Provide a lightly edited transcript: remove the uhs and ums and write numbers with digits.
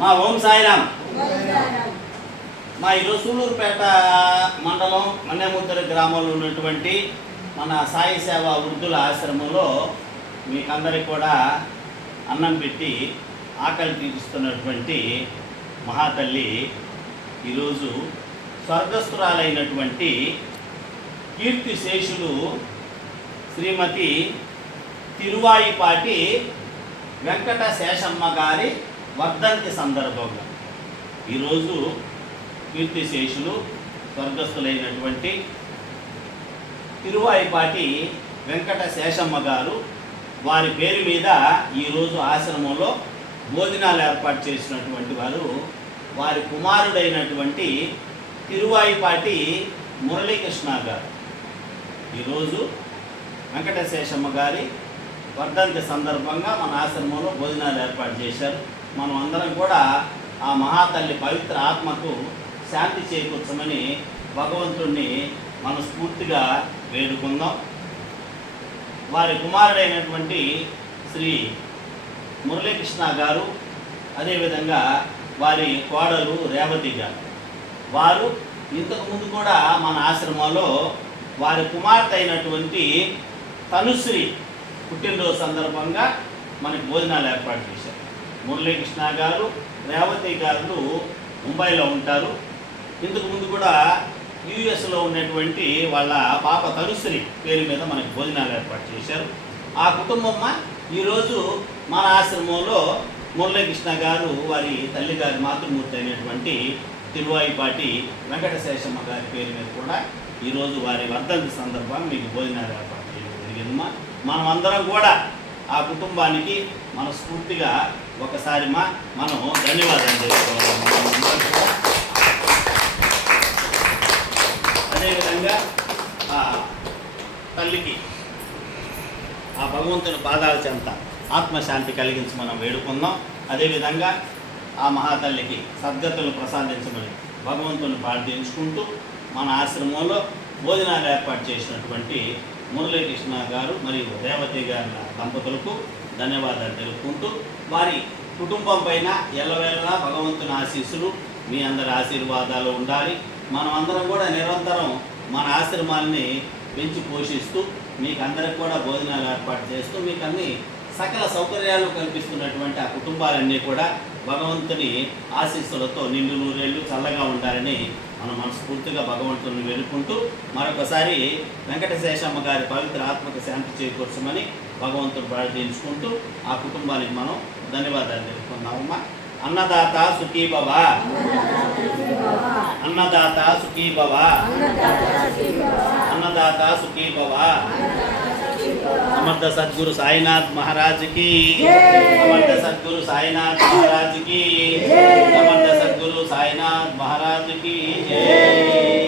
మా ఓం సాయిరామ్. మా ఈరోజు సూళ్ళూరుపేట మండలం మన్నెముద్దర గ్రామంలో ఉన్నటువంటి మన సాయి సేవ వృద్ధుల ఆశ్రమంలో మీకందరికి కూడా అన్నం పెట్టి ఆకలి తీరుస్తున్నటువంటి మహాతల్లి ఈరోజు స్వర్గస్థురాలైనటువంటి కీర్తిశేషులు శ్రీమతి తిరువాయిపాటి వెంకట శేషమ్మ గారి వర్ధంతి సందర్భంగా ఈరోజు కీర్తిశేషులు స్వర్గస్థులైనటువంటి తిరువాయిపాటి వెంకట శేషమ్మ గారు వారి పేరు మీద ఈరోజు ఆశ్రమంలో భోజనాలు ఏర్పాటు చేసినటువంటి వారు వారి కుమారుడైనటువంటి తిరువాయిపాటి మురళీకృష్ణ గారు ఈరోజు వెంకటశేషమ్మ గారి వర్ధంతి సందర్భంగా మన ఆశ్రమంలో భోజనాలు ఏర్పాటు చేశారు. మనం అందరం కూడా ఆ మహాతల్లి పవిత్ర ఆత్మకు శాంతి చేకూర్చమని భగవంతుణ్ణి మనస్ఫూర్తిగా వేడుకుందాం. వారి కుమారుడైనటువంటి శ్రీ మురళీకృష్ణ గారు, అదేవిధంగా వారి కోడలు రేవతి గారు, వారు ఇంతకుముందు కూడా మన ఆశ్రమంలో వారి కుమార్తె అయినటువంటి తనుశ్రీ పుట్టినరోజు సందర్భంగా మనకి భోజనాలు ఏర్పాటు చేశారు. మురళీకృష్ణ గారు, రేవతి గారు ముంబైలో ఉంటారు. ఇంతకుముందు కూడా యుఎస్లో ఉన్నటువంటి వాళ్ళ పాప తనుశ్రీ పేరు మీద మనకి భోజనాలు ఏర్పాటు చేశారు. ఆ కుటుంబం ఈరోజు మన ఆశ్రమంలో మురళీకృష్ణ గారు వారి తల్లి గారి మాతృమూర్తి అయినటువంటి తిరువాయిపాటి వెంకటశేషమ్మ గారి పేరు మీద కూడా ఈరోజు వారి వర్ధంతి సందర్భంగా మీకు భోజనాలు ఏర్పాటు చేయడం జరిగిందమ్మా. మనం అందరం కూడా ఆ కుటుంబానికి మనస్ఫూర్తిగా ఒకసారి మనం ధన్యవాదాలు చేసుకోవాలి. అదేవిధంగా ఆ తల్లికి ఆ భగవంతుని పాదాల చెంత ఆత్మశాంతి కలిగించి మనం వేడుకుందాం. అదేవిధంగా ఆ మహాతల్లికి సద్గతులు ప్రసాదించమని భగవంతుని ప్రార్థించుకుంటూ మన ఆశ్రమంలో భోజనాలు ఏర్పాటు చేసినటువంటి మురళీకృష్ణ గారు మరియు రేవతి గారి దంపతులకు ధన్యవాదాలు తెలుపుకుంటూ వారి కుటుంబం పైన ఎల్లవేళలా భగవంతుని ఆశీస్సులు మీ అందరి ఆశీర్వాదాలు ఉండాలి. మనం అందరం కూడా నిరంతరం మన ఆశ్రమాన్ని పెంచి పోషిస్తూ మీకు అందరికి కూడా భోజనాలు ఏర్పాటు చేస్తూ మీకు అన్ని సకల సౌకర్యాలు కల్పిస్తున్నటువంటి ఆ కుటుంబాలన్నీ కూడా భగవంతుని ఆశీస్సులతో నిండు నూరేళ్ళు చల్లగా ఉండాలని మనం మనస్ఫూర్తిగా భగవంతుని వేడుకుంటూ మరొకసారి వెంకటశేషమ్మ గారి పవిత్ర ఆత్మక శాంతి చేకూర్చమని భగవంతుని ప్రార్థించుకుంటూ ఆ కుటుంబానికి మనం ధన్యవాదాలు తెలుపుకున్నామమ్మా. అన్నదాత సుఖీ భవ, అన్నదాత సుఖీ భవ, అన్నదాత సుఖీ భవ. సమర్థ సద్గురు సాయినాథ్ మహారాజ్ కి, సమర్థ సద్గురు సాయినాథ్ మహారాజ్ కి, సమర్థ సద్గురు సాయినాథ్ మహారాజ్ కి జై.